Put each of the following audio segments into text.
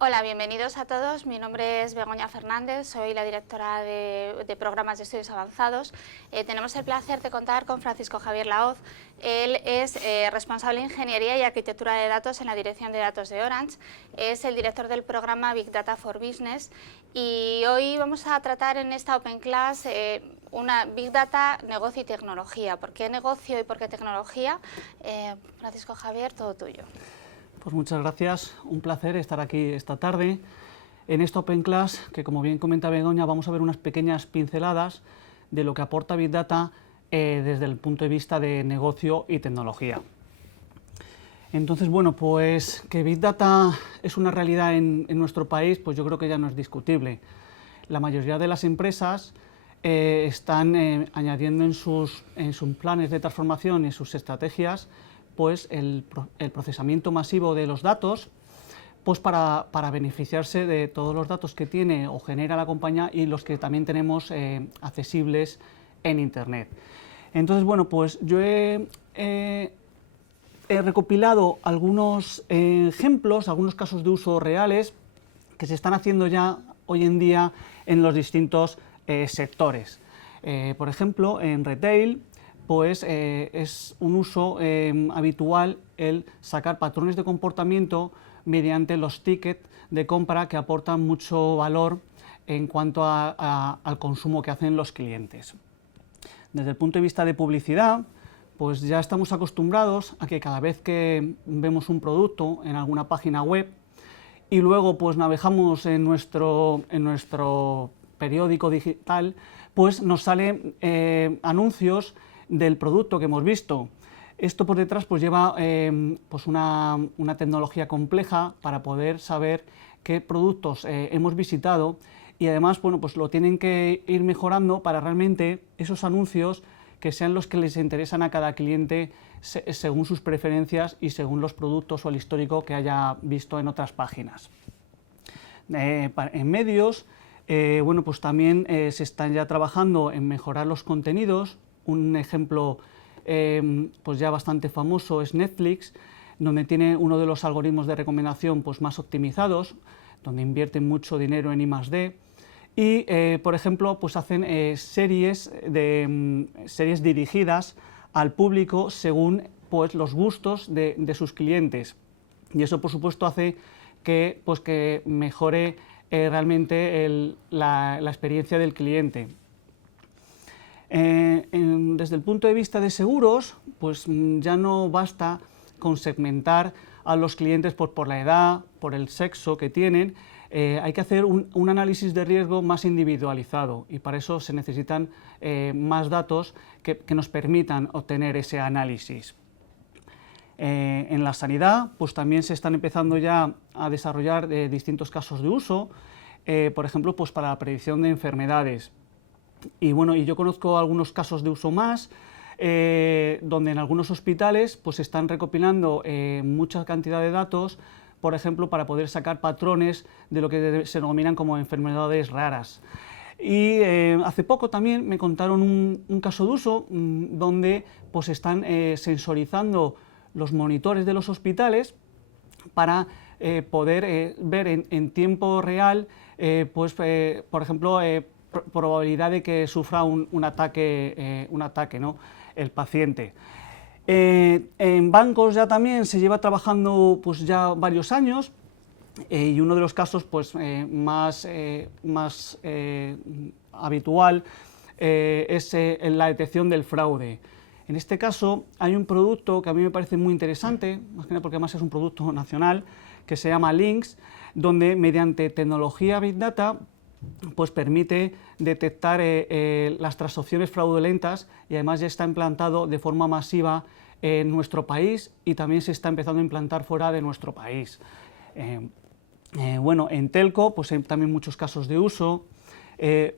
Hola, bienvenidos a todos. Mi nombre es Begoña Fernández, soy la directora de programas de estudios avanzados. Tenemos el placer de contar con Francisco Javier Laoz. Él es responsable de Ingeniería y Arquitectura de Datos en la Dirección de Datos de Orange. Es el director del programa Big Data for Business y hoy vamos a tratar en esta Open Class una Big Data, negocio y tecnología. ¿Por qué negocio y por qué tecnología? Francisco Javier, todo tuyo. Pues muchas gracias, un placer estar aquí esta tarde en esta Open Class, que como bien comenta Begoña, vamos a ver unas pequeñas pinceladas de lo que aporta Big Data desde el punto de vista de negocio y tecnología. Entonces, bueno, pues que Big Data es una realidad en nuestro país, pues yo creo que ya no es discutible. La mayoría de las empresas están añadiendo en sus planes de transformación y sus estrategias pues el procesamiento masivo de los datos, pues para beneficiarse de todos los datos que tiene o genera la compañía y los que también tenemos accesibles en Internet. Entonces, bueno, pues yo he recopilado algunos ejemplos, algunos casos de uso reales que se están haciendo ya hoy en día en los distintos sectores. Por ejemplo, en retail, pues es un uso habitual el sacar patrones de comportamiento mediante los tickets de compra que aportan mucho valor en cuanto al consumo que hacen los clientes. Desde el punto de vista de publicidad, pues ya estamos acostumbrados a que cada vez que vemos un producto en alguna página web y luego pues navegamos en nuestro periódico digital, pues nos salen anuncios del producto que hemos visto. Esto por detrás pues lleva pues una tecnología compleja para poder saber qué productos hemos visitado y además bueno, pues lo tienen que ir mejorando para realmente esos anuncios que sean los que les interesan a cada cliente según sus preferencias y según los productos o el histórico que haya visto en otras páginas. En medios, bueno, pues también se están ya trabajando en mejorar los contenidos. Un ejemplo pues ya bastante famoso es Netflix, donde tiene uno de los algoritmos de recomendación pues más optimizados, donde invierten mucho dinero en I+D y, por ejemplo, pues hacen series dirigidas al público según pues, los gustos de sus clientes. Y eso, por supuesto, hace que mejore realmente la experiencia del cliente. Desde el punto de vista de seguros, pues ya no basta con segmentar a los clientes por la edad, por el sexo que tienen, hay que hacer un análisis de riesgo más individualizado y para eso se necesitan más datos que nos permitan obtener ese análisis. En la sanidad, pues también se están empezando ya a desarrollar distintos casos de uso, por ejemplo, pues para la predicción de enfermedades. Y bueno, yo conozco algunos casos de uso más, donde en algunos hospitales pues están recopilando mucha cantidad de datos, por ejemplo, para poder sacar patrones de lo que se denominan como enfermedades raras. Y hace poco también me contaron un caso de uso donde pues están sensorizando los monitores de los hospitales para poder ver en tiempo real, por ejemplo, probabilidad de que sufra un ataque, ¿no?, el paciente. En bancos ya también se lleva trabajando pues ya varios años y uno de los casos pues, más habitual es la detección del fraude. En este caso hay un producto que a mí me parece muy interesante, más que nada porque además es un producto nacional, que se llama Lynx, donde mediante tecnología Big Data pues permite detectar las transacciones fraudulentas y además ya está implantado de forma masiva en nuestro país y también se está empezando a implantar fuera de nuestro país. Bueno, en telco pues hay también muchos casos de uso,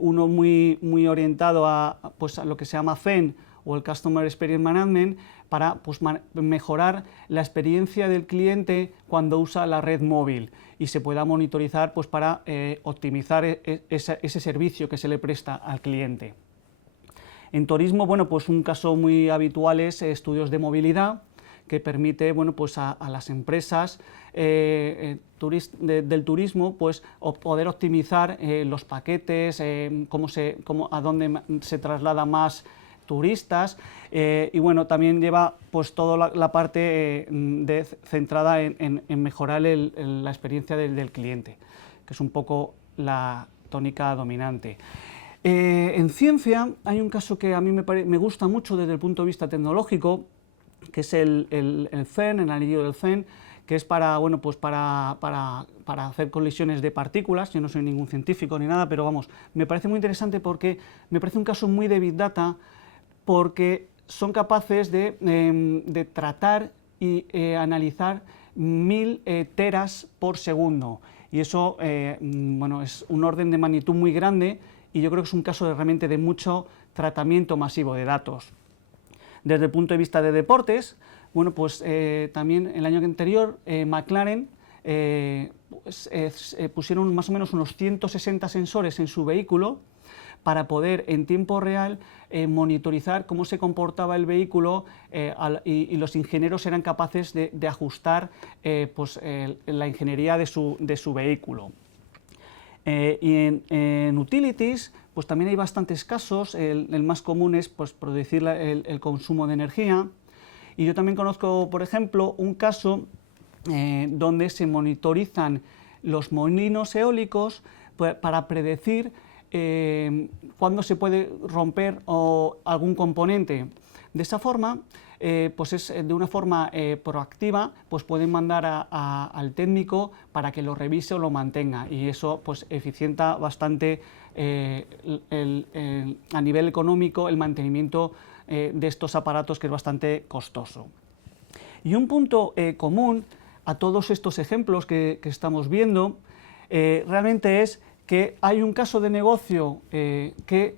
uno muy orientado a lo que se llama FEN o el Customer Experience Management para pues, mejorar la experiencia del cliente cuando usa la red móvil y se pueda monitorizar pues, para optimizar ese servicio que se le presta al cliente. En turismo, bueno, pues un caso muy habitual es estudios de movilidad que permite, bueno, pues a las empresas del turismo, pues poder optimizar los paquetes, a dónde se traslada más turistas, y bueno, también lleva pues toda la parte centrada en mejorar la experiencia del cliente, que es un poco la tónica dominante. En ciencia hay un caso que a mí me gusta mucho desde el punto de vista tecnológico, que es el CERN, el anillo del CERN, que es para, bueno, pues para hacer colisiones de partículas. Yo no soy ningún científico ni nada, pero vamos, me parece muy interesante porque me parece un caso muy de Big Data, porque son capaces de tratar y analizar 1000 teras por segundo, y eso bueno, es un orden de magnitud muy grande, y yo creo que es un caso realmente de mucho tratamiento masivo de datos. Desde el punto de vista de deportes, bueno, pues también el año anterior McLaren pusieron más o menos unos 160 sensores en su vehículo para poder en tiempo real monitorizar cómo se comportaba el vehículo, y los ingenieros eran capaces de ajustar pues, la ingeniería de su vehículo. Y en utilities, pues también hay bastantes casos. El más común es pues, predecir el consumo de energía. Y yo también conozco, por ejemplo, un caso donde se monitorizan los molinos eólicos para predecir cuándo se puede romper algún componente. De esa forma, pues de una forma proactiva, pues pueden mandar al técnico para que lo revise o lo mantenga, y eso pues eficienta bastante a nivel económico el mantenimiento de estos aparatos, que es bastante costoso. Y un punto común a todos estos ejemplos que estamos viendo realmente es que hay un caso de negocio que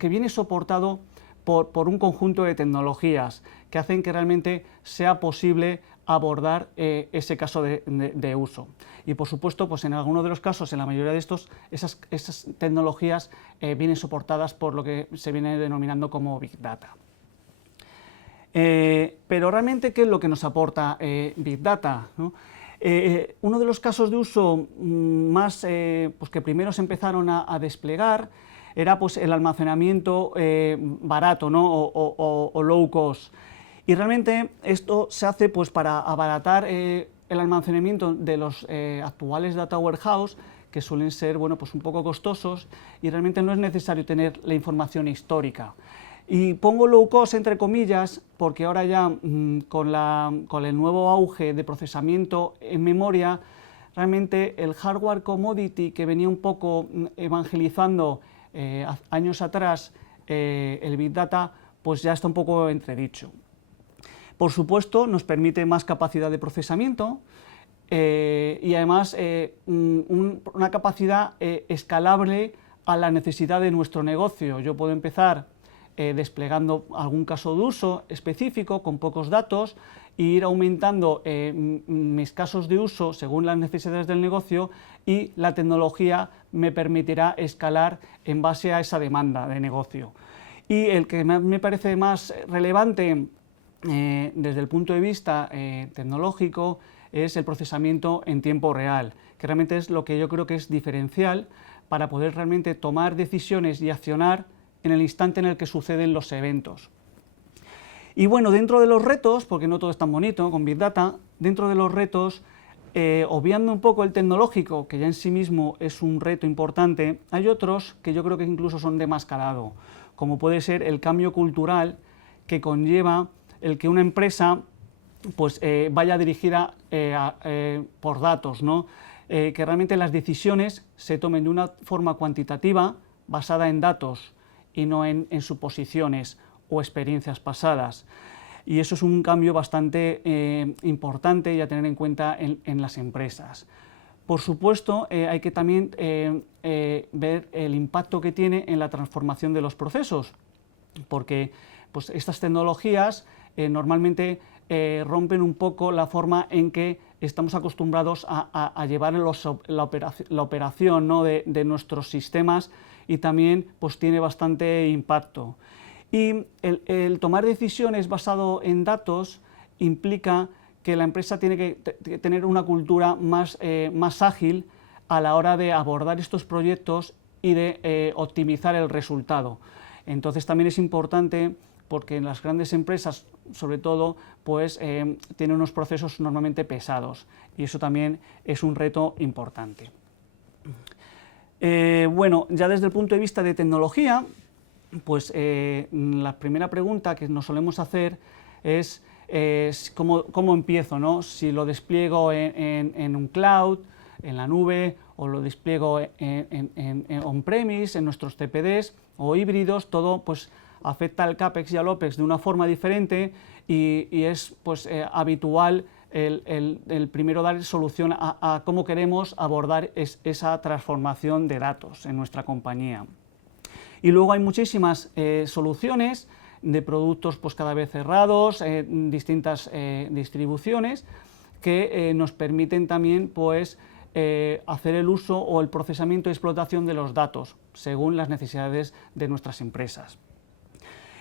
viene soportado por un conjunto de tecnologías que hacen que realmente sea posible abordar ese caso de uso. Y por supuesto, pues en algunos de los casos, en la mayoría de esas tecnologías vienen soportadas por lo que se viene denominando como Big Data. Pero realmente, ¿qué es lo que nos aporta Big Data, ¿no? Uno de los casos de uso más pues que primero se empezaron a desplegar era pues, el almacenamiento barato, ¿no? o low cost. Y realmente esto se hace pues, para abaratar el almacenamiento de los actuales data warehouse, que suelen ser, bueno, pues un poco costosos, y realmente no es necesario tener la información histórica. Y pongo low cost entre comillas porque ahora ya con el nuevo auge de procesamiento en memoria, realmente el hardware commodity que venía un poco evangelizando años atrás el Big Data, pues ya está un poco entredicho. Por supuesto, nos permite más capacidad de procesamiento y además una capacidad escalable a la necesidad de nuestro negocio. Yo puedo empezar desplegando algún caso de uso específico con pocos datos e ir aumentando mis casos de uso según las necesidades del negocio, y la tecnología me permitirá escalar en base a esa demanda de negocio. Y el que me parece más relevante desde el punto de vista tecnológico es el procesamiento en tiempo real, que realmente es lo que yo creo que es diferencial para poder realmente tomar decisiones y accionar en el instante en el que suceden los eventos. Y bueno, dentro de los retos, porque no todo es tan bonito con Big Data, dentro de los retos, obviando un poco el tecnológico, que ya en sí mismo es un reto importante, hay otros que yo creo que incluso son de más calado, como puede ser el cambio cultural que conlleva el que una empresa pues, vaya dirigida por datos, ¿no? Que realmente las decisiones se tomen de una forma cuantitativa, basada en datos, y no en suposiciones o experiencias pasadas. Y eso es un cambio bastante importante y a tener en cuenta en las empresas. Por supuesto, hay que también ver el impacto que tiene en la transformación de los procesos, porque pues, estas tecnologías normalmente rompen un poco la forma en que estamos acostumbrados a llevar la operación, ¿no? de nuestros sistemas, y también pues, tiene bastante impacto. Y el tomar decisiones basado en datos implica que la empresa tiene que tener una cultura más ágil a la hora de abordar estos proyectos y de optimizar el resultado. Entonces también es importante, porque en las grandes empresas, sobre todo, pues tienen unos procesos normalmente pesados, y eso también es un reto importante. Bueno, ya desde el punto de vista de tecnología, pues la primera pregunta que nos solemos hacer es ¿cómo empiezo, ¿no? Si lo despliego en un cloud, en la nube, o lo despliego en on-premise, en nuestros CPDs o híbridos. Todo pues afecta al CAPEX y al OPEX de una forma diferente, y es pues habitual el primero dar solución a cómo queremos abordar esa transformación de datos en nuestra compañía. Y luego hay muchísimas soluciones de productos pues cada vez cerrados, distintas distribuciones que nos permiten también pues hacer el uso o el procesamiento y explotación de los datos según las necesidades de nuestras empresas.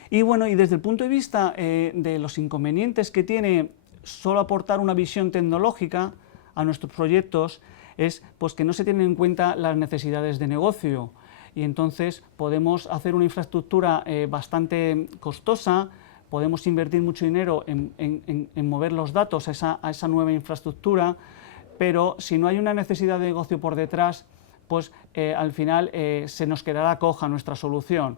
Y bueno, y desde el punto de vista de los inconvenientes que tiene solo aportar una visión tecnológica a nuestros proyectos, es pues que no se tienen en cuenta las necesidades de negocio, y entonces podemos hacer una infraestructura bastante costosa, podemos invertir mucho dinero en mover los datos a esa nueva infraestructura, pero si no hay una necesidad de negocio por detrás, pues al final se nos quedará coja nuestra solución.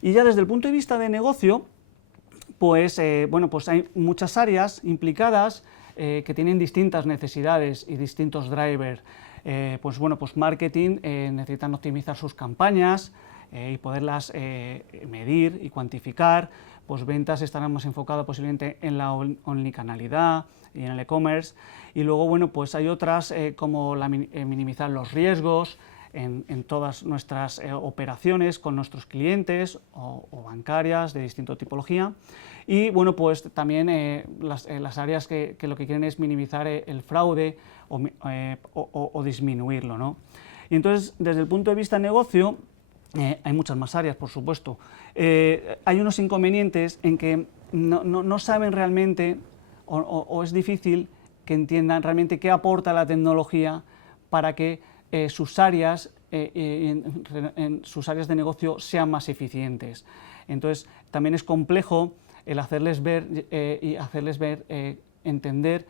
Y ya desde el punto de vista de negocio, pues, bueno, pues hay muchas áreas implicadas que tienen distintas necesidades y distintos drivers. Pues bueno, pues marketing necesitan optimizar sus campañas y poderlas medir y cuantificar. Pues ventas estarán más enfocadas posiblemente en la omnicanalidad y en el e-commerce. Y luego, bueno, pues hay otras como minimizar los riesgos en todas nuestras operaciones con nuestros clientes o bancarias de distinta tipología. Y bueno, pues también las áreas que lo que quieren es minimizar el fraude o disminuirlo, ¿no? Y entonces, desde el punto de vista de negocio, hay muchas más áreas, por supuesto. Hay unos inconvenientes en que no saben realmente o es difícil que entiendan realmente qué aporta la tecnología para que sus áreas de negocio sean más eficientes. Entonces, también es complejo el hacerles ver entender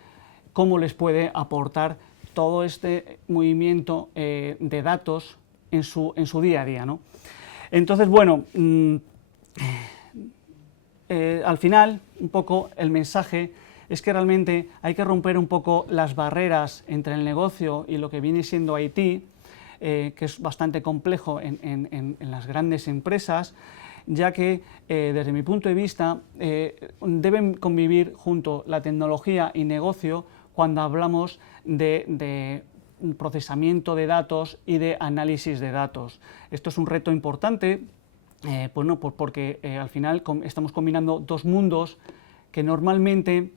cómo les puede aportar todo este movimiento de datos en su día a día, ¿no? Entonces, bueno, al final, un poco el mensaje es que realmente hay que romper un poco las barreras entre el negocio y lo que viene siendo IT, que es bastante complejo en las grandes empresas, ya que desde mi punto de vista deben convivir junto la tecnología y negocio cuando hablamos de procesamiento de datos y de análisis de datos. Esto es un reto importante, pues no, porque al final estamos combinando dos mundos que normalmente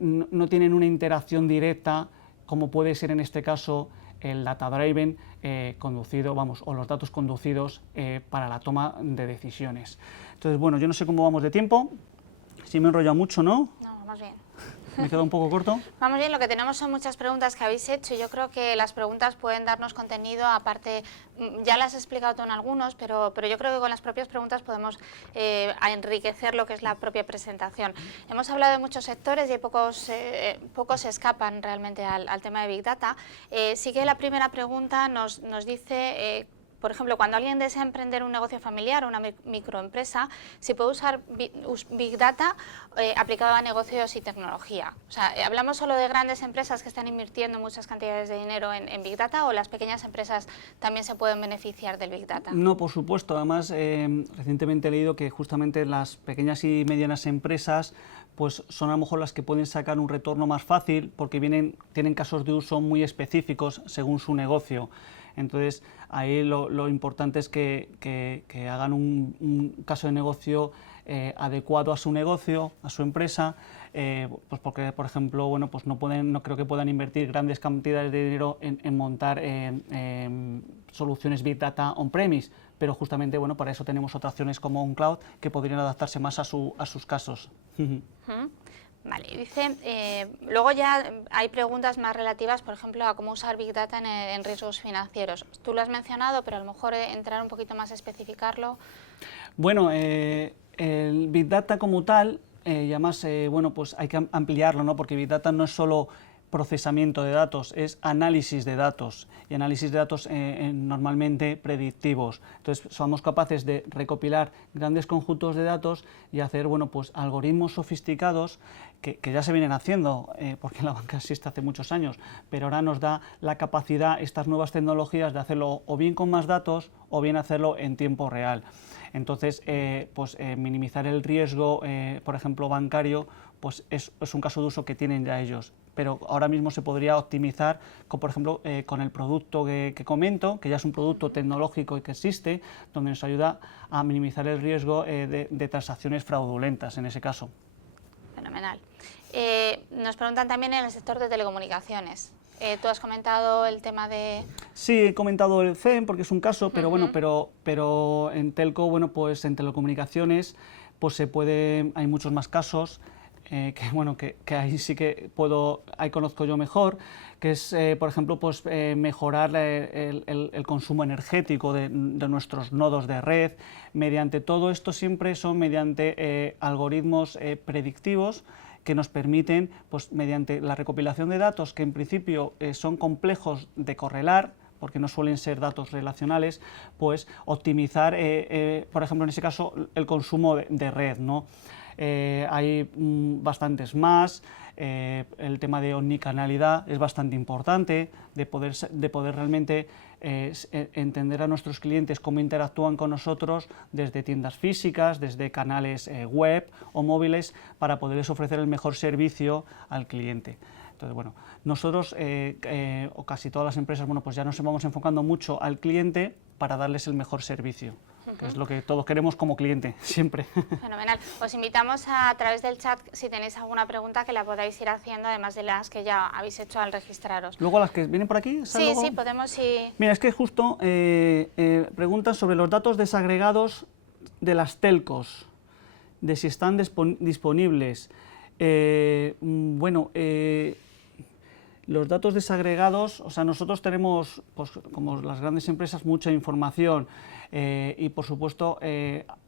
no tienen una interacción directa, como puede ser en este caso el data driven conducido, o los datos conducidos para la toma de decisiones. Entonces, bueno, yo no sé cómo vamos de tiempo, si me he enrollado mucho, ¿no? No, vamos bien. ¿Me quedo un poco corto? Vamos bien, lo que tenemos son muchas preguntas que habéis hecho, y yo creo que las preguntas pueden darnos contenido, aparte, ya las he explicado tú en algunos, pero yo creo que con las propias preguntas podemos enriquecer lo que es la propia presentación. Hemos hablado de muchos sectores y pocos se escapan realmente al tema de Big Data. Sí que la primera pregunta nos dice... por ejemplo, cuando alguien desea emprender un negocio familiar o una microempresa, si puede usar Big Data aplicado a negocios y tecnología. O sea, ¿hablamos solo de grandes empresas que están invirtiendo muchas cantidades de dinero en Big Data, o las pequeñas empresas también se pueden beneficiar del Big Data? No, por supuesto. Además, recientemente he leído que justamente las pequeñas y medianas empresas pues son a lo mejor las que pueden sacar un retorno más fácil, porque tienen casos de uso muy específicos según su negocio. Entonces, ahí lo importante es que hagan un caso de negocio adecuado a su negocio, a su empresa, pues porque, por ejemplo, bueno, pues no creo que puedan invertir grandes cantidades de dinero en montar soluciones Big Data on-premise, pero justamente, bueno, para eso tenemos otras opciones como un cloud que podrían adaptarse más a sus casos. Vale, dice, luego ya hay preguntas más relativas, por ejemplo, a cómo usar Big Data en riesgos financieros. Tú lo has mencionado, pero a lo mejor entrar un poquito más a especificarlo. Bueno, el Big Data como tal, y además, bueno, pues hay que ampliarlo, ¿no? Porque Big Data no es solo procesamiento de datos, es análisis de datos, y análisis de datos normalmente predictivos. Entonces somos capaces de recopilar grandes conjuntos de datos y hacer, bueno, pues algoritmos sofisticados que ya se vienen haciendo, porque la banca existe hace muchos años, pero ahora nos da la capacidad, estas nuevas tecnologías, de hacerlo o bien con más datos o bien hacerlo en tiempo real. Entonces, minimizar el riesgo, por ejemplo, bancario, pues es un caso de uso que tienen ya ellos, pero ahora mismo se podría optimizar, por ejemplo, con el producto que comento, que ya es un producto tecnológico y que existe, donde nos ayuda a minimizar el riesgo de transacciones fraudulentas en ese caso. Fenomenal. Nos preguntan también en el sector de telecomunicaciones. Tú has comentado el tema de... Sí, he comentado el CEM porque es un caso, pero bueno, pero en telco, bueno, pues en telecomunicaciones, pues hay muchos más casos. Que ahí sí que ahí conozco yo mejor, que es, por ejemplo, pues mejorar el consumo energético de nuestros nodos de red. Mediante todo esto siempre son mediante algoritmos predictivos que nos permiten, pues mediante la recopilación de datos, que en principio son complejos de correlar, porque no suelen ser datos relacionales, pues optimizar, por ejemplo, en ese caso, el consumo de red, ¿no? Hay bastantes más. El tema de omnicanalidad es bastante importante, de poder realmente entender a nuestros clientes cómo interactúan con nosotros desde tiendas físicas, desde canales web o móviles, para poderles ofrecer el mejor servicio al cliente. Entonces, bueno, nosotros o casi todas las empresas, bueno, pues ya nos vamos enfocando mucho al cliente para darles el mejor servicio, que es lo que todos queremos como cliente, siempre. Fenomenal. Os invitamos a través del chat, si tenéis alguna pregunta, que la podáis ir haciendo, además de las que ya habéis hecho al registraros. Luego las que vienen por aquí. Sí, sí, podemos ir... Mira, es que justo preguntan sobre los datos desagregados de las telcos, de si están disponibles. Los datos desagregados, o sea, nosotros tenemos, pues, como las grandes empresas, mucha información y, por supuesto,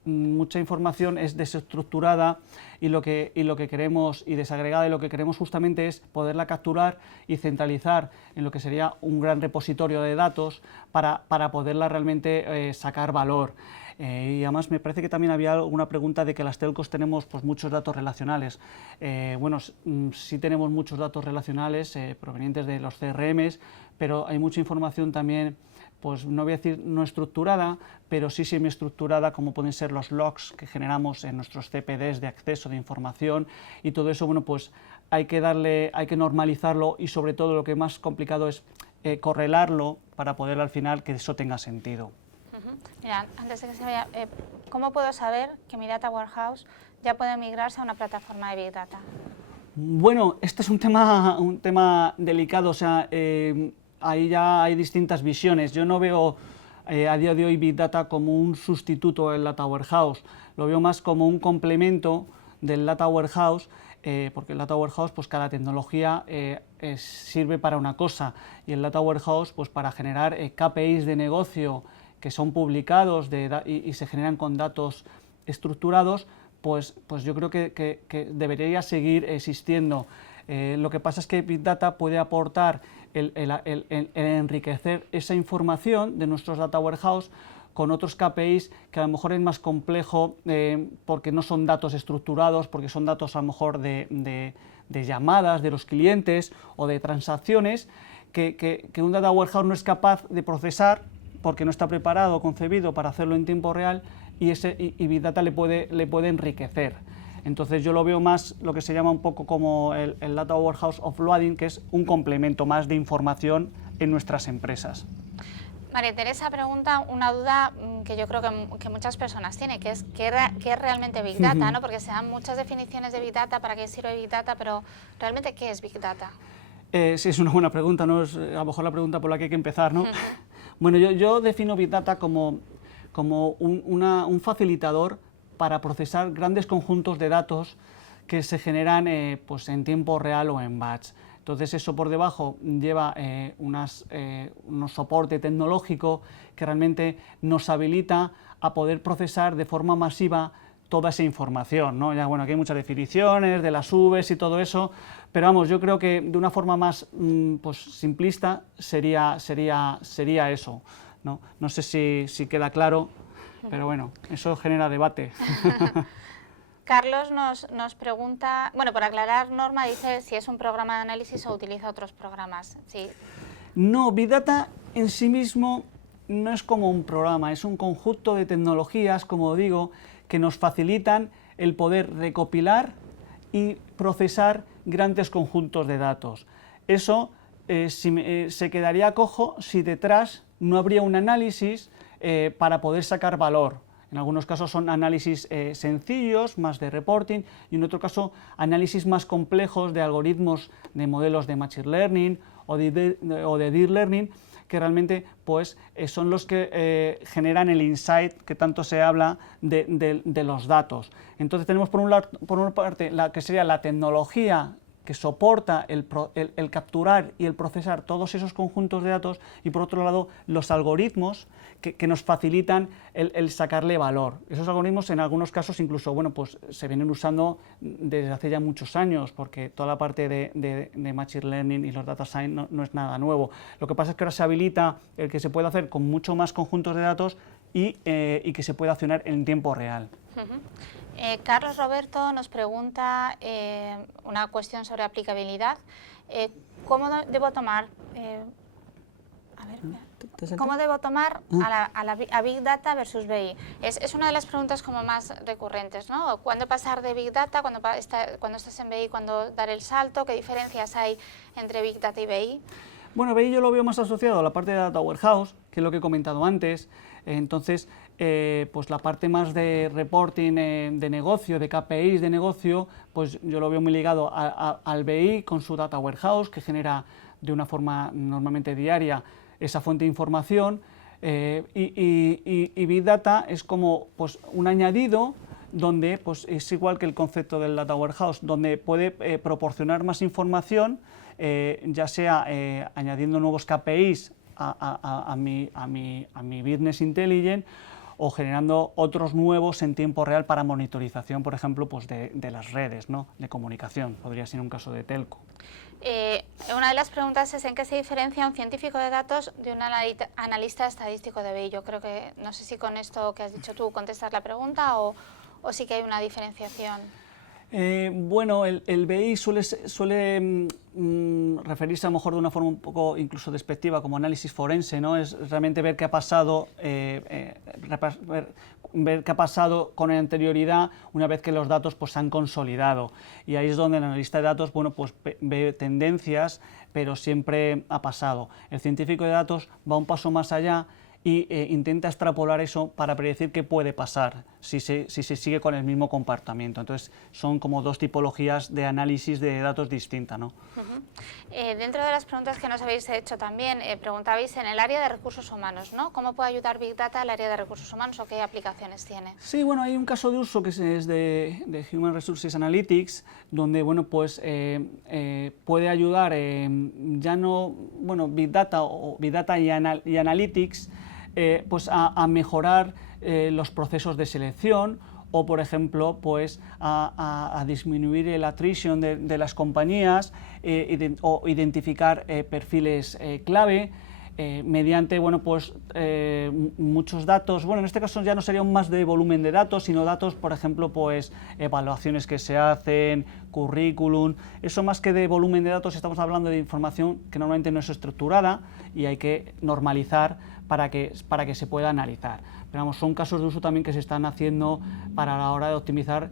mucha información es desestructurada y lo que queremos, y desagregada, y lo que queremos justamente es poderla capturar y centralizar en lo que sería un gran repositorio de datos para poderla realmente sacar valor. Y además me parece que también había alguna pregunta de que las telcos tenemos, pues, muchos datos relacionales. Bueno, sí tenemos muchos datos relacionales provenientes de los CRMs, pero hay mucha información también, pues no voy a decir no estructurada, pero sí semiestructurada, como pueden ser los logs que generamos en nuestros CPDs de acceso de información, y todo eso, bueno, pues hay que normalizarlo, y sobre todo lo que más complicado es correlarlo para poder al final que eso tenga sentido. Mira, antes de que se vaya, ¿cómo puedo saber que mi Data Warehouse ya puede migrarse a una plataforma de Big Data? Bueno, este es un tema delicado, o sea, ahí ya hay distintas visiones. Yo no veo a día de hoy Big Data como un sustituto del Data Warehouse, lo veo más como un complemento del Data Warehouse, porque el Data Warehouse, pues cada tecnología sirve para una cosa, y el Data Warehouse, pues para generar KPIs de negocio que son publicados y se generan con datos estructurados, pues yo creo que debería seguir existiendo. Lo que pasa es que Big Data puede aportar el enriquecer esa información de nuestros Data Warehouse con otros KPIs que a lo mejor es más complejo porque no son datos estructurados, porque son datos a lo mejor de llamadas de los clientes o de transacciones que un Data Warehouse no es capaz de procesar porque no está preparado o concebido para hacerlo en tiempo real, y Big Data le puede enriquecer. Entonces yo lo veo más lo que se llama un poco como el Data Warehouse Offloading, que es un complemento más de información en nuestras empresas. María Teresa pregunta una duda que yo creo que muchas personas tienen, que es ¿qué es realmente Big Data? ¿No? Porque se dan muchas definiciones de Big Data, para qué sirve Big Data, pero ¿realmente qué es Big Data? Sí, es una buena pregunta, ¿no? Es a lo mejor la pregunta por la que hay que empezar, ¿no? Bueno, yo defino Big Data como un facilitador para procesar grandes conjuntos de datos que se generan pues en tiempo real o en batch. Entonces eso por debajo lleva unos soporte tecnológico que realmente nos habilita a poder procesar de forma masiva toda esa información, ¿no? Ya, bueno, aquí hay muchas definiciones de las Vs y todo eso, pero vamos, yo creo que de una forma más pues, simplista sería eso, ¿no? No sé si queda claro, pero bueno, eso genera debate. Carlos nos pregunta, bueno, por aclarar, Norma dice si es un programa de análisis o utiliza otros programas. Sí. No, Big Data en sí mismo no es como un programa, es un conjunto de tecnologías, como digo, que nos facilitan el poder recopilar y procesar grandes conjuntos de datos. Eso se quedaría cojo si detrás no habría un análisis para poder sacar valor. En algunos casos son análisis sencillos, más de reporting, y en otro caso análisis más complejos de algoritmos de modelos de Machine Learning o de Deep Learning, que realmente pues, son los que generan el insight que tanto se habla de los datos. Entonces tenemos por una parte la que sería la tecnología que soporta el capturar y el procesar todos esos conjuntos de datos, y por otro lado los algoritmos que nos facilitan el sacarle valor. Esos algoritmos en algunos casos incluso bueno, pues, se vienen usando desde hace ya muchos años, porque toda la parte de Machine Learning y los Data Science no es nada nuevo. Lo que pasa es que ahora se habilita el que se puede hacer con mucho más conjuntos de datos y que se puede accionar en tiempo real. Carlos Roberto nos pregunta una cuestión sobre aplicabilidad. ¿Cómo debo tomar a Big Data versus BI? Es una de las preguntas como más recurrentes, ¿no? ¿Cuándo pasar de Big Data, cuando estás en BI, cuándo dar el salto? ¿Qué diferencias hay entre Big Data y BI? Bueno, BI yo lo veo más asociado a la parte de Data Warehouse, que es lo que he comentado antes. Entonces, pues la parte más de reporting de negocio, de KPIs de negocio, pues yo lo veo muy ligado al BI con su Data Warehouse, que genera de una forma normalmente diaria esa fuente de información, y Big Data es como pues, un añadido donde pues, es igual que el concepto del Data Warehouse, donde puede proporcionar más información, ya sea añadiendo nuevos KPIs a mi Business Intelligence, o generando otros nuevos en tiempo real para monitorización, por ejemplo, pues de las redes, ¿no? De comunicación, podría ser un caso de telco. Una de las preguntas es en qué se diferencia un científico de datos de un analista estadístico de BI. Yo creo que, no sé si con esto que has dicho tú contestas la pregunta o sí que hay una diferenciación. Bueno, el BI suele referirse a lo mejor de una forma un poco incluso despectiva como análisis forense, ¿no? Es realmente ver qué ha pasado, ver qué ha pasado con anterioridad una vez que los datos pues, se han consolidado. Y ahí es donde el analista de datos bueno, pues, ve tendencias, pero siempre ha pasado. El científico de datos va un paso más allá y intenta extrapolar eso para predecir qué puede pasar si se sigue con el mismo comportamiento. Entonces, son como dos tipologías de análisis de datos distintas, ¿no? Dentro de las preguntas que nos habéis hecho también, preguntabais en el área de recursos humanos, ¿no? ¿Cómo puede ayudar Big Data al área de recursos humanos o qué aplicaciones tiene? Sí, bueno, hay un caso de uso que es de Human Resources Analytics, donde bueno, pues, puede ayudar ya no, bueno, Big Data o Big Data y Analytics, pues a mejorar los procesos de selección, o por ejemplo pues a disminuir el attrition de las compañías, o identificar perfiles clave mediante bueno, pues, muchos datos. Bueno, en este caso ya no sería un más de volumen de datos, sino datos, por ejemplo, pues, evaluaciones que se hacen, currículum. Eso más que de volumen de datos, estamos hablando de información que normalmente no es estructurada y hay que normalizar para que se pueda analizar. Pero vamos, son casos de uso también que se están haciendo para la hora de optimizar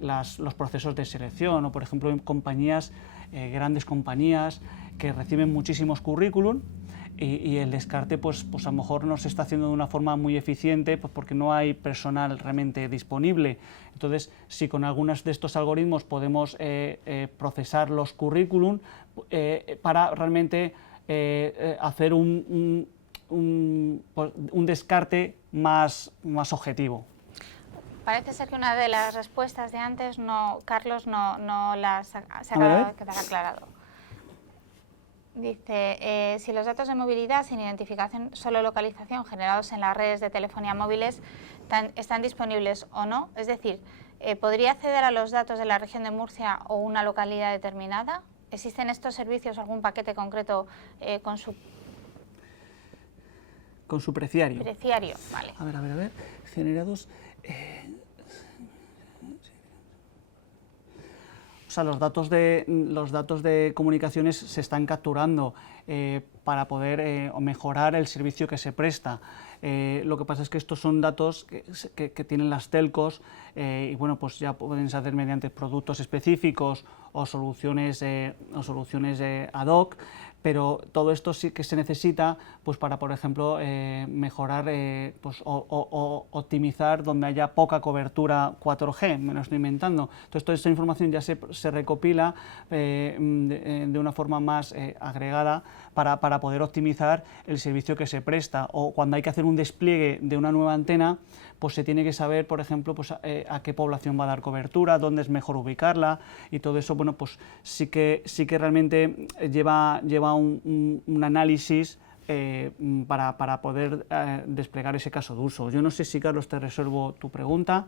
los procesos de selección, o por ejemplo en compañías, grandes compañías que reciben muchísimos currículum y el descarte pues a lo mejor no se está haciendo de una forma muy eficiente, pues porque no hay personal realmente disponible. Entonces, si con algunos de estos algoritmos podemos procesar los currículum para realmente hacer un descarte más objetivo. Parece ser que una de las respuestas de antes, Carlos, no se acaba de quedar aclarado. Dice, si los datos de movilidad sin identificación, solo localización, generados en las redes de telefonía móviles están disponibles o no, es decir, ¿podría acceder a los datos de la región de Murcia o una localidad determinada? ¿Existen estos servicios, algún paquete concreto con su preciario? Preciario, vale. A ver, generados... O sea, los datos de comunicaciones se están capturando para poder mejorar el servicio que se presta. Lo que pasa es que estos son datos que tienen las telcos y bueno, pues ya pueden ser mediante productos específicos o soluciones ad hoc, pero todo esto sí que se necesita pues para, por ejemplo, mejorar pues, o optimizar donde haya poca cobertura 4G, me lo estoy inventando. Entonces, toda esta información ya se recopila de una forma más agregada para poder optimizar el servicio que se presta, o cuando hay que hacer un despliegue de una nueva antena, pues se tiene que saber, por ejemplo, pues, a qué población va a dar cobertura, dónde es mejor ubicarla, y todo eso, bueno, pues sí que realmente lleva un análisis para poder desplegar ese caso de uso. Yo no sé si, Carlos, te resuelvo tu pregunta,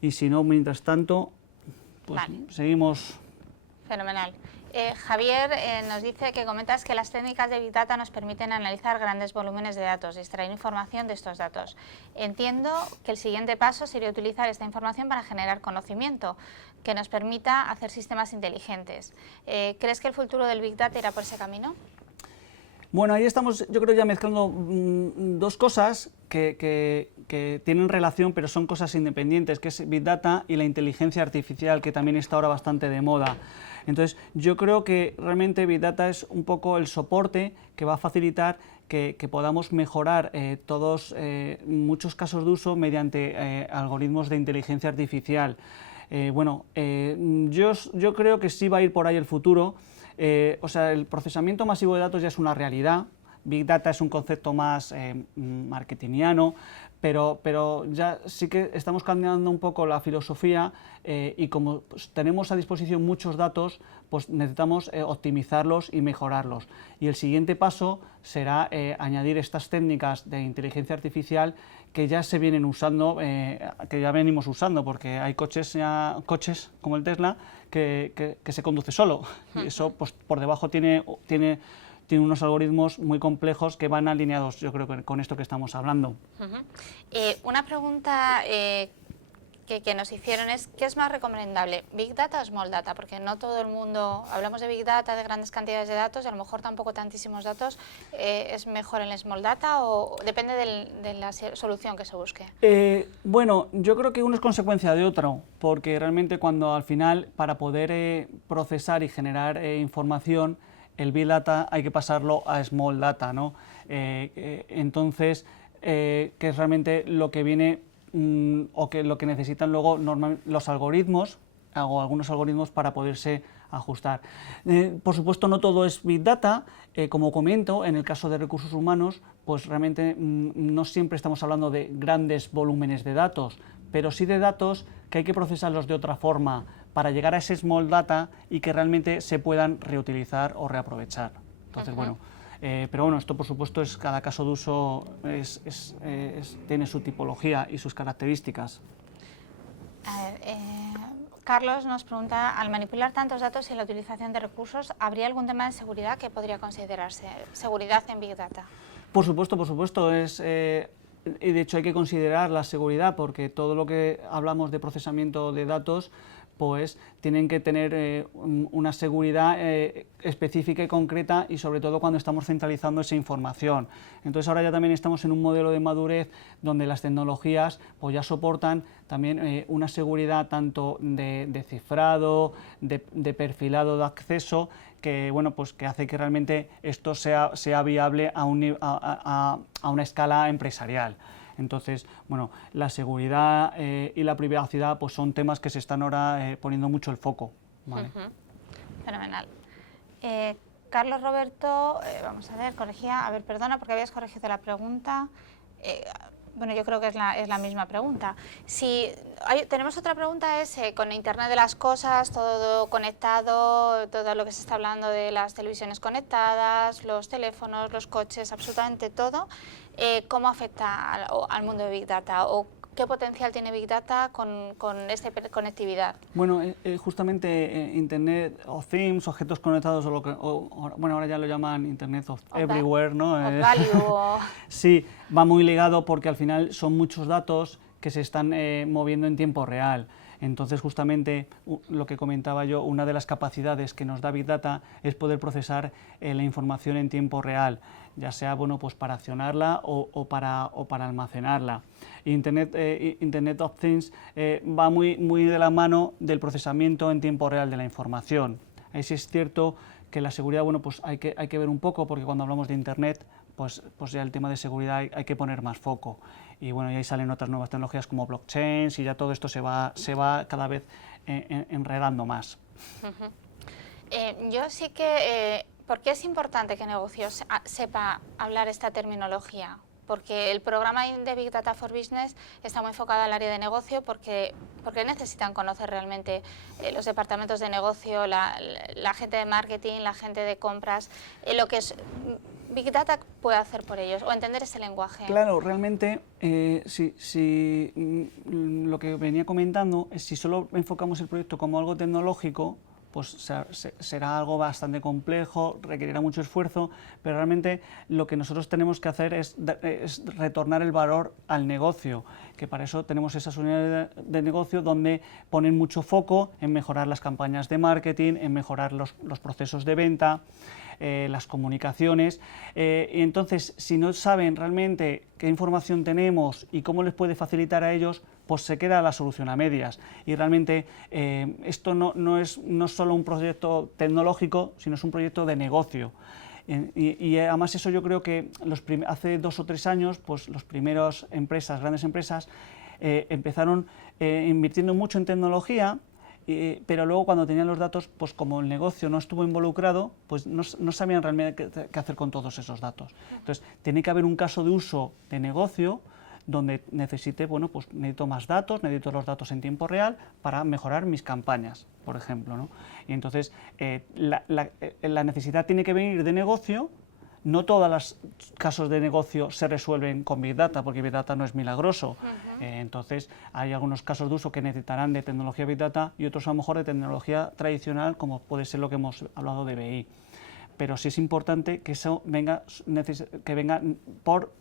y si no, mientras tanto, pues vale, seguimos. Fenomenal. Javier nos dice que comentas que las técnicas de Big Data nos permiten analizar grandes volúmenes de datos y extraer información de estos datos. Entiendo que el siguiente paso sería utilizar esta información para generar conocimiento que nos permita hacer sistemas inteligentes. ¿Crees que el futuro del Big Data irá por ese camino? Bueno, ahí estamos, yo creo, ya mezclando dos cosas que tienen relación, pero son cosas independientes, que es Big Data y la inteligencia artificial, que también está ahora bastante de moda. Entonces, yo creo que realmente Big Data es un poco el soporte que va a facilitar que podamos mejorar muchos casos de uso mediante algoritmos de inteligencia artificial. Yo creo que sí va a ir por ahí el futuro. O sea, el procesamiento masivo de datos ya es una realidad. Big Data es un concepto más marketingiano, pero ya sí que estamos cambiando un poco la filosofía y como pues, tenemos a disposición muchos datos, pues necesitamos optimizarlos y mejorarlos. Y el siguiente paso será añadir estas técnicas de inteligencia artificial que ya se vienen usando, que ya venimos usando, porque hay coches como el Tesla que se conduce solo. Y eso pues, por debajo tiene unos algoritmos muy complejos que van alineados, yo creo, con esto que estamos hablando. Una pregunta que nos hicieron es, ¿qué es más recomendable, Big Data o Small Data? Porque no todo el mundo, hablamos de Big Data, de grandes cantidades de datos, y a lo mejor tampoco tantísimos datos. ¿Es mejor el Small Data o depende de la solución que se busque? Bueno, yo creo que uno es consecuencia de otro, porque realmente cuando al final, para poder procesar y generar información, el Big Data hay que pasarlo a Small Data, ¿no? Entonces, que es realmente lo que viene o que lo que necesitan luego los algoritmos o algunos algoritmos para poderse ajustar. Por supuesto, no todo es Big Data, como comento, en el caso de recursos humanos, pues realmente no siempre estamos hablando de grandes volúmenes de datos, pero sí de datos que hay que procesarlos de otra forma para llegar a ese Small Data y que realmente se puedan reutilizar o reaprovechar. Entonces, bueno, pero bueno, esto por supuesto es cada caso de uso tiene su tipología y sus características. A ver, Carlos nos pregunta, al manipular tantos datos y la utilización de recursos, ¿habría algún tema de seguridad que podría considerarse? ¿Seguridad en Big Data? Por supuesto, Y de hecho hay que considerar la seguridad, porque todo lo que hablamos de procesamiento de datos pues tienen que tener una seguridad específica y concreta, y sobre todo cuando estamos centralizando esa información. Entonces ahora ya también estamos en un modelo de madurez donde las tecnologías pues ya soportan también una seguridad tanto de cifrado, de perfilado de acceso, que, bueno, pues que hace que realmente esto sea viable a una escala empresarial. Entonces, bueno, la seguridad y la privacidad pues son temas que se están ahora poniendo mucho el foco, ¿vale? Fenomenal. Carlos Roberto, vamos a ver, perdona porque habías corregido la pregunta. Bueno, yo creo que es la misma pregunta. Tenemos otra pregunta, con Internet de las cosas, todo conectado, todo lo que se está hablando de las televisiones conectadas, los teléfonos, los coches, absolutamente todo, ¿cómo afecta al mundo de Big Data? ¿O qué potencial tiene Big Data con esta conectividad? Bueno, justamente Internet of Things, objetos conectados, bueno, ahora ya lo llaman Internet of Everywhere, ¿no? Sí, va muy ligado porque al final son muchos datos que se están moviendo en tiempo real. Entonces, justamente, lo que comentaba yo, una de las capacidades que nos da Big Data es poder procesar la información en tiempo real, ya sea, bueno, pues para accionarla o para almacenarla. Internet of Things va muy de la mano del procesamiento en tiempo real de la información. Ahí sí es cierto que la seguridad, bueno, pues hay que ver un poco, porque cuando hablamos de Internet, pues ya el tema de seguridad hay que poner más foco. Y bueno, y ahí salen otras nuevas tecnologías como blockchains, y ya todo esto se va cada vez enredando más. Yo sí que... ¿por qué es importante que el negocio sepa hablar esta terminología? Porque el programa de Big Data for Business está muy enfocado al área de negocio, porque necesitan conocer realmente los departamentos de negocio, la gente de marketing, la gente de compras, lo que es Big Data puede hacer por ellos, o entender ese lenguaje. Claro, realmente, si lo que venía comentando es, si solo enfocamos el proyecto como algo tecnológico, pues será algo bastante complejo, requerirá mucho esfuerzo, pero realmente lo que nosotros tenemos que hacer es retornar el valor al negocio, que para eso tenemos esas unidades de negocio donde ponen mucho foco en mejorar las campañas de marketing, en mejorar los procesos de venta, las comunicaciones, y entonces, si no saben realmente qué información tenemos y cómo les puede facilitar a ellos, pues se queda la solución a medias. Y realmente esto no es solo un proyecto tecnológico, sino es un proyecto de negocio. Y además eso yo creo que hace 2 o 3 años, pues las primeras grandes empresas, empezaron invirtiendo mucho en tecnología, pero luego cuando tenían los datos, pues como el negocio no estuvo involucrado, pues no sabían realmente qué hacer con todos esos datos. Entonces, tiene que haber un caso de uso de negocio donde necesite, bueno, pues necesito más datos, necesito los datos en tiempo real para mejorar mis campañas, por ejemplo, ¿no? Y entonces, la necesidad tiene que venir de negocio. No todos los casos de negocio se resuelven con Big Data, porque Big Data no es milagroso. Entonces, hay algunos casos de uso que necesitarán de tecnología Big Data y otros a lo mejor de tecnología tradicional, como puede ser lo que hemos hablado de BI. Pero sí es importante que eso venga por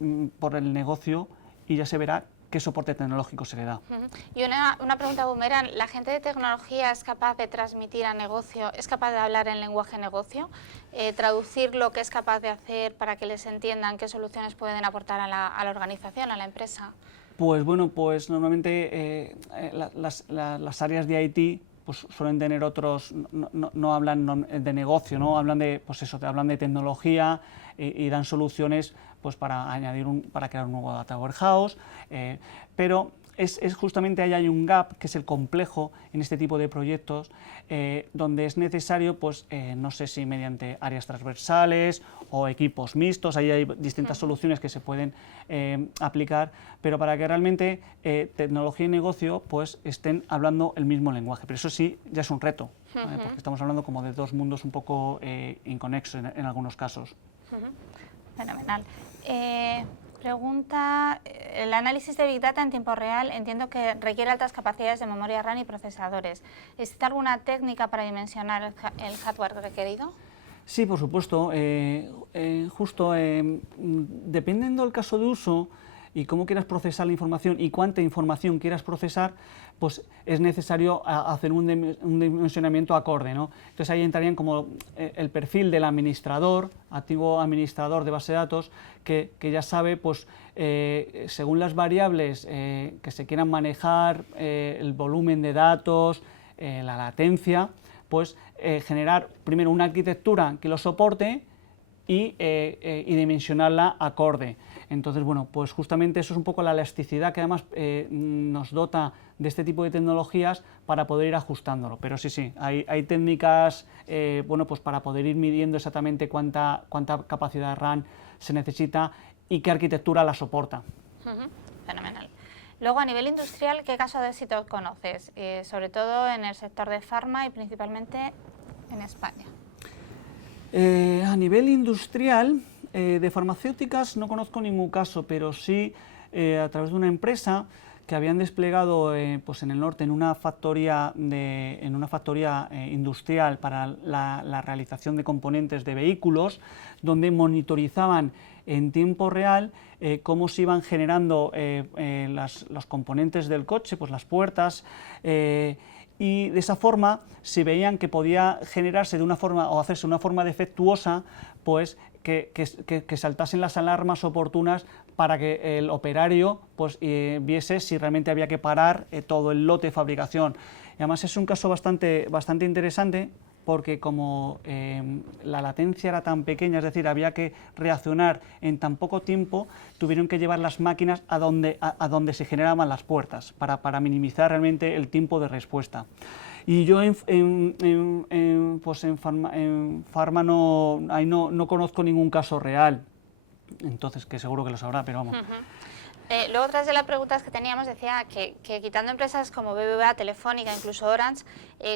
el negocio, y ya se verá qué soporte tecnológico se le da. Y una pregunta boomerang, ¿la gente de tecnología es capaz de transmitir a negocio, es capaz de hablar en lenguaje negocio, traducir lo que es capaz de hacer para que les entiendan qué soluciones pueden aportar a la organización, a la empresa? Pues bueno, pues normalmente las áreas de IT pues suelen tener otros, no hablan de negocio, ¿no? Hablan de, pues eso, hablan de tecnología y dan soluciones pues para crear un nuevo data warehouse, pero es justamente ahí hay un gap, que es el complejo en este tipo de proyectos, donde es necesario, pues no sé si mediante áreas transversales o equipos mixtos, ahí hay distintas soluciones que se pueden aplicar, pero para que realmente tecnología y negocio pues estén hablando el mismo lenguaje. Pero eso sí, ya es un reto, porque estamos hablando como de 2 mundos un poco inconexos en algunos casos. Fenomenal. Pregunta, el análisis de Big Data en tiempo real entiendo que requiere altas capacidades de memoria RAM y procesadores. ¿Existe alguna técnica para dimensionar el hardware requerido? Sí, por supuesto. Dependiendo del caso de uso, y cómo quieras procesar la información y cuánta información quieras procesar, pues es necesario hacer un dimensionamiento acorde, ¿no? Entonces ahí entrarían como el perfil del administrador, antiguo administrador de base de datos, que ya sabe, pues, según las variables que se quieran manejar, el volumen de datos, la latencia, pues generar primero una arquitectura que lo soporte y dimensionarla acorde. Entonces, bueno, pues justamente eso es un poco la elasticidad que además nos dota de este tipo de tecnologías para poder ir ajustándolo. Pero sí, hay técnicas bueno, pues para poder ir midiendo exactamente cuánta capacidad de RAM se necesita y qué arquitectura la soporta. Fenomenal. Luego, a nivel industrial, ¿qué caso de éxito conoces? Sobre todo en el sector de farma y principalmente en España. A nivel industrial, de farmacéuticas no conozco ningún caso, pero sí a través de una empresa que habían desplegado pues en el norte en una factoría industrial para la realización de componentes de vehículos, donde monitorizaban en tiempo real cómo se iban generando los componentes del coche, pues las puertas, y de esa forma se veían que podía generarse de una forma o hacerse de una forma defectuosa, pues que saltasen las alarmas oportunas para que el operario pues, viese si realmente había que parar todo el lote de fabricación. Y además es un caso bastante interesante, porque como la latencia era tan pequeña, es decir, había que reaccionar en tan poco tiempo, tuvieron que llevar las máquinas a donde se generaban las puertas, para minimizar realmente el tiempo de respuesta. Y yo en farma no conozco ningún caso real, entonces que seguro que lo sabrá, pero vamos. Luego, otras de las preguntas que teníamos decía que quitando empresas como BBVA, Telefónica, incluso Orange,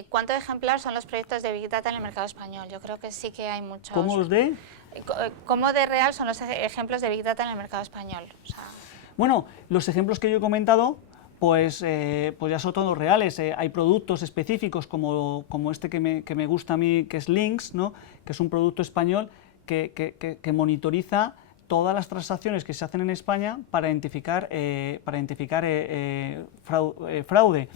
¿cuánto ejemplar son los proyectos de Big Data en el mercado español? Yo creo que sí que hay muchos. ¿Cómo los de? ¿Cómo de real son los ejemplos de Big Data en el mercado español? O sea... Bueno, los ejemplos que yo he comentado, pues ya son todos reales. Hay productos específicos como este que me gusta a mí, que es Lynx, ¿no? Que es un producto español que monitoriza todas las transacciones que se hacen en España para identificar fraude.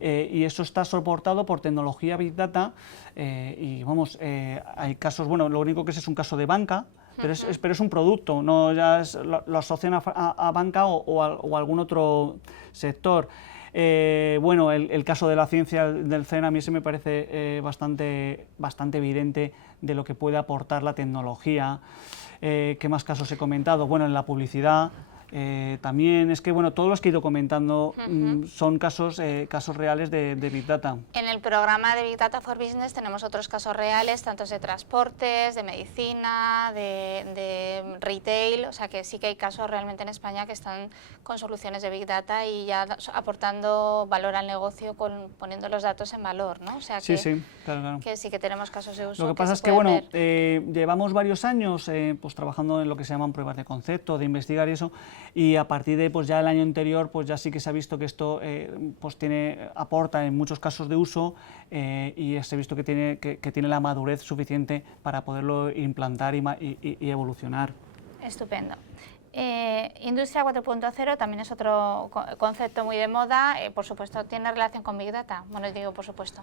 Y eso está soportado por tecnología Big Data y vamos, hay casos, bueno, lo único que es un caso de banca, pero es un producto, no ya lo asocian a banca o a algún otro sector. Bueno, el caso de la ciencia del CEN a mí se me parece bastante evidente de lo que puede aportar la tecnología. ¿Qué más casos he comentado? Bueno, en la publicidad también, es que bueno, todos los que he ido comentando son casos reales de Big Data. En el programa de Big Data for Business tenemos otros casos reales, tanto de transportes, de medicina, de retail, o sea que sí que hay casos realmente en España que están con soluciones de Big Data y ya aportando valor al negocio, poniendo los datos en valor, ¿no? O sea que, sí, claro. Que sí que tenemos casos de uso. Lo que pasa es que bueno, llevamos varios años pues trabajando en lo que se llaman pruebas de concepto, de investigar y eso, y a partir de pues ya el año anterior pues ya sí que se ha visto que esto pues aporta en muchos casos de uso y se ha visto que tiene la madurez suficiente para poderlo implantar y evolucionar. Estupendo. Industria 4.0 también es otro concepto muy de moda, por supuesto tiene relación con Big Data, bueno, digo por supuesto.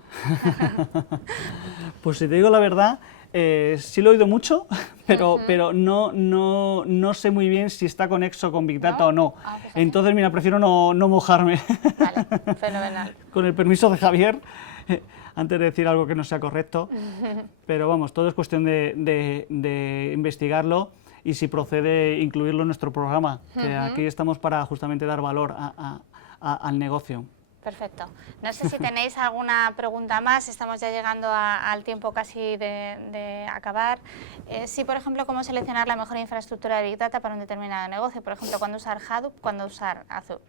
Pues si te digo la verdad, sí lo he oído mucho, pero no sé muy bien si está conexo con Big Data o no. Entonces, mira, prefiero no mojarme. Vale, fenomenal. Con el permiso de Javier, antes de decir algo que no sea correcto, pero vamos, todo es cuestión de investigarlo y si procede incluirlo en nuestro programa, que aquí estamos para justamente dar valor al negocio. Perfecto. No sé si tenéis alguna pregunta más, estamos ya llegando al tiempo casi de acabar. Sí, por ejemplo, ¿cómo seleccionar la mejor infraestructura de Big Data para un determinado negocio? Por ejemplo, ¿cuándo usar Hadoop, cuándo usar Azure?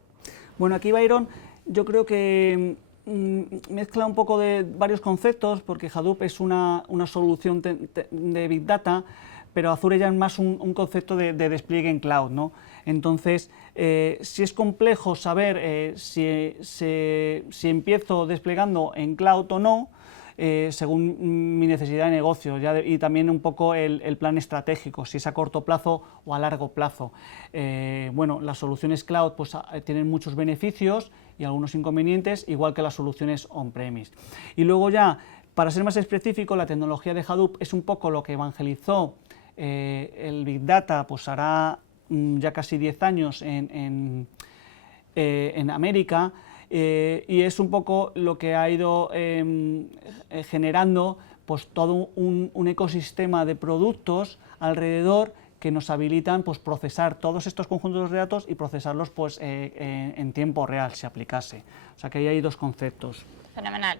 Bueno, aquí Byron, yo creo que mezcla un poco de varios conceptos, porque Hadoop es una solución de Big Data, pero Azure ya es más un concepto de despliegue en cloud, ¿no? Entonces, si es complejo saber si empiezo desplegando en cloud o no, según mi necesidad de negocio y también un poco el plan estratégico, si es a corto plazo o a largo plazo. Bueno, las soluciones cloud pues, tienen muchos beneficios y algunos inconvenientes, igual que las soluciones on-premise. Y luego ya, para ser más específico, la tecnología de Hadoop es un poco lo que evangelizó el Big Data, pues hará ya casi 10 años en América, y es un poco lo que ha ido generando pues, todo un ecosistema de productos alrededor que nos habilitan pues, procesar todos estos conjuntos de datos y procesarlos pues, en tiempo real, si aplicase. O sea que ahí hay dos conceptos. Fenomenal.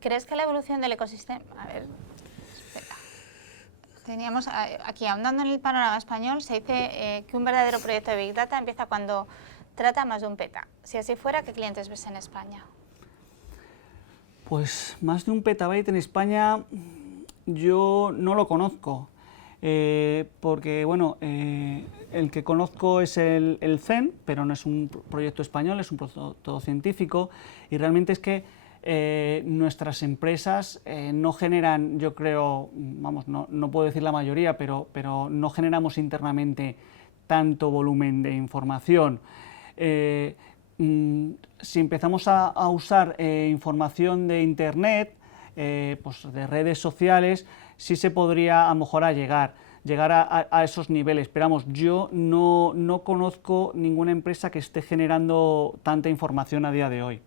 ¿Crees que la evolución del ecosistema... A ver, espera. Teníamos aquí, ahondando en el panorama español, se dice que un verdadero proyecto de Big Data empieza cuando trata más de un peta. Si así fuera, ¿qué clientes ves en España? Pues más de un petabyte en España yo no lo conozco, porque bueno, el que conozco es el CEN, pero no es un proyecto español, es un proyecto científico, y realmente es que nuestras empresas no generan, yo creo, vamos, no puedo decir la mayoría, pero no generamos internamente tanto volumen de información. Si empezamos a usar información de Internet, pues de redes sociales, sí se podría a lo mejor llegar a esos niveles. Pero vamos, yo no conozco ninguna empresa que esté generando tanta información a día de hoy.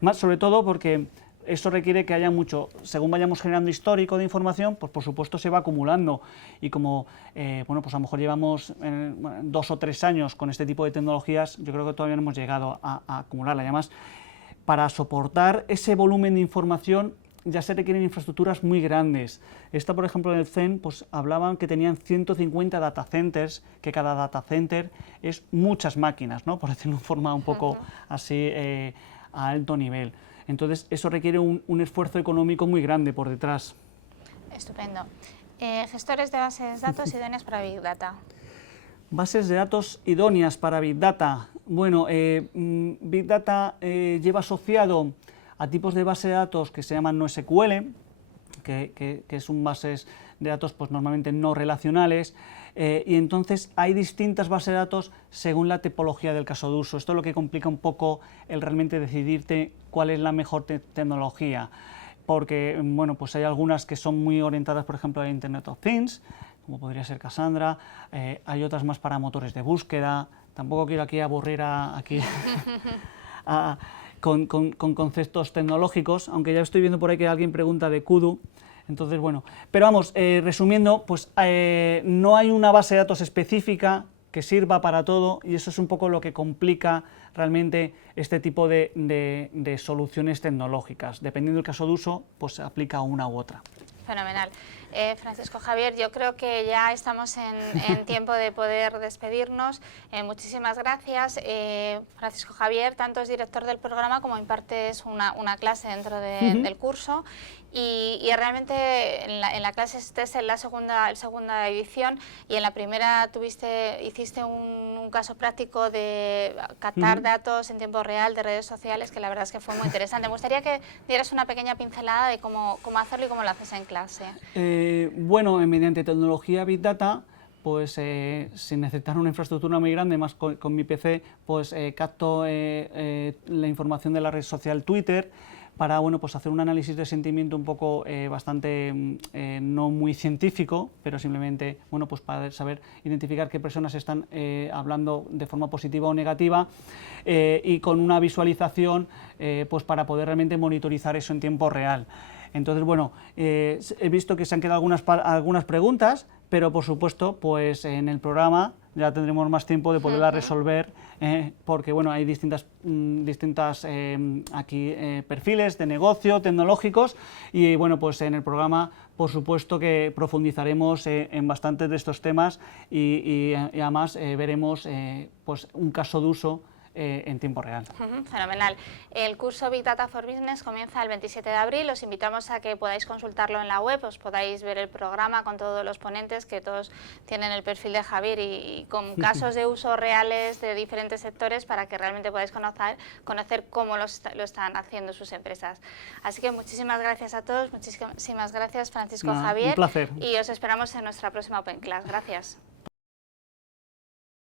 Más sobre todo porque eso requiere que haya mucho, según vayamos generando histórico de información, pues por supuesto se va acumulando, y como bueno, pues a lo mejor llevamos 2 o 3 años con este tipo de tecnologías, yo creo que todavía no hemos llegado a acumularla. Y además, para soportar ese volumen de información ya se requieren infraestructuras muy grandes. Esta, por ejemplo, en el CEN, pues hablaban que tenían 150 data centers, que cada data center es muchas máquinas, ¿no? Por decirlo de forma un poco así a alto nivel. Entonces, eso requiere un esfuerzo económico muy grande por detrás. Estupendo. Gestores de bases de datos idóneas para Big Data. Bases de datos idóneas para Big Data. Bueno, Big Data lleva asociado a tipos de base de datos que se llaman NoSQL, que son bases de datos pues, normalmente no relacionales, y entonces hay distintas bases de datos según la tipología del caso de uso. Esto es lo que complica un poco el realmente decidirte cuál es la mejor tecnología, porque bueno, pues hay algunas que son muy orientadas, por ejemplo, a Internet of Things, como podría ser Cassandra, hay otras más para motores de búsqueda. Tampoco quiero aquí aburrir con conceptos tecnológicos, aunque ya estoy viendo por ahí que alguien pregunta de Kudu. Entonces, bueno, pero vamos, resumiendo, pues no hay una base de datos específica que sirva para todo, y eso es un poco lo que complica realmente este tipo de soluciones tecnológicas. Dependiendo del caso de uso, pues se aplica una u otra. Fenomenal. Francisco Javier, yo creo que ya estamos en tiempo de poder despedirnos. Muchísimas gracias. Francisco Javier, tanto es director del programa como impartes una clase dentro del curso, y realmente en la clase es en la segunda edición, y en la primera hiciste un caso práctico de captar datos en tiempo real de redes sociales, que la verdad es que fue muy interesante. Me gustaría que dieras una pequeña pincelada de cómo hacerlo y cómo lo haces en clase. Bueno, mediante tecnología Big Data, pues sin necesitar una infraestructura muy grande, más con mi PC, pues capto la información de la red social Twitter para bueno, pues hacer un análisis de sentimiento un poco bastante no muy científico, pero simplemente bueno, pues para saber identificar qué personas están hablando de forma positiva o negativa, y con una visualización pues para poder realmente monitorizar eso en tiempo real. Entonces, bueno, he visto que se han quedado algunas preguntas, pero por supuesto, pues en el programa ya tendremos más tiempo de poderlas resolver, porque bueno, hay distintas aquí perfiles de negocio, tecnológicos, y bueno, pues en el programa, por supuesto que profundizaremos en bastantes de estos temas, y además veremos pues un caso de uso en tiempo real. Fenomenal. El curso Big Data for Business comienza el 27 de abril. Os invitamos a que podáis consultarlo en la web, os podáis ver el programa con todos los ponentes, que todos tienen el perfil de Javier y con casos de uso reales de diferentes sectores para que realmente podáis conocer cómo lo están haciendo sus empresas. Así que muchísimas gracias a todos, muchísimas gracias Francisco, Javier. Un placer. Y os esperamos en nuestra próxima Open Class. Gracias.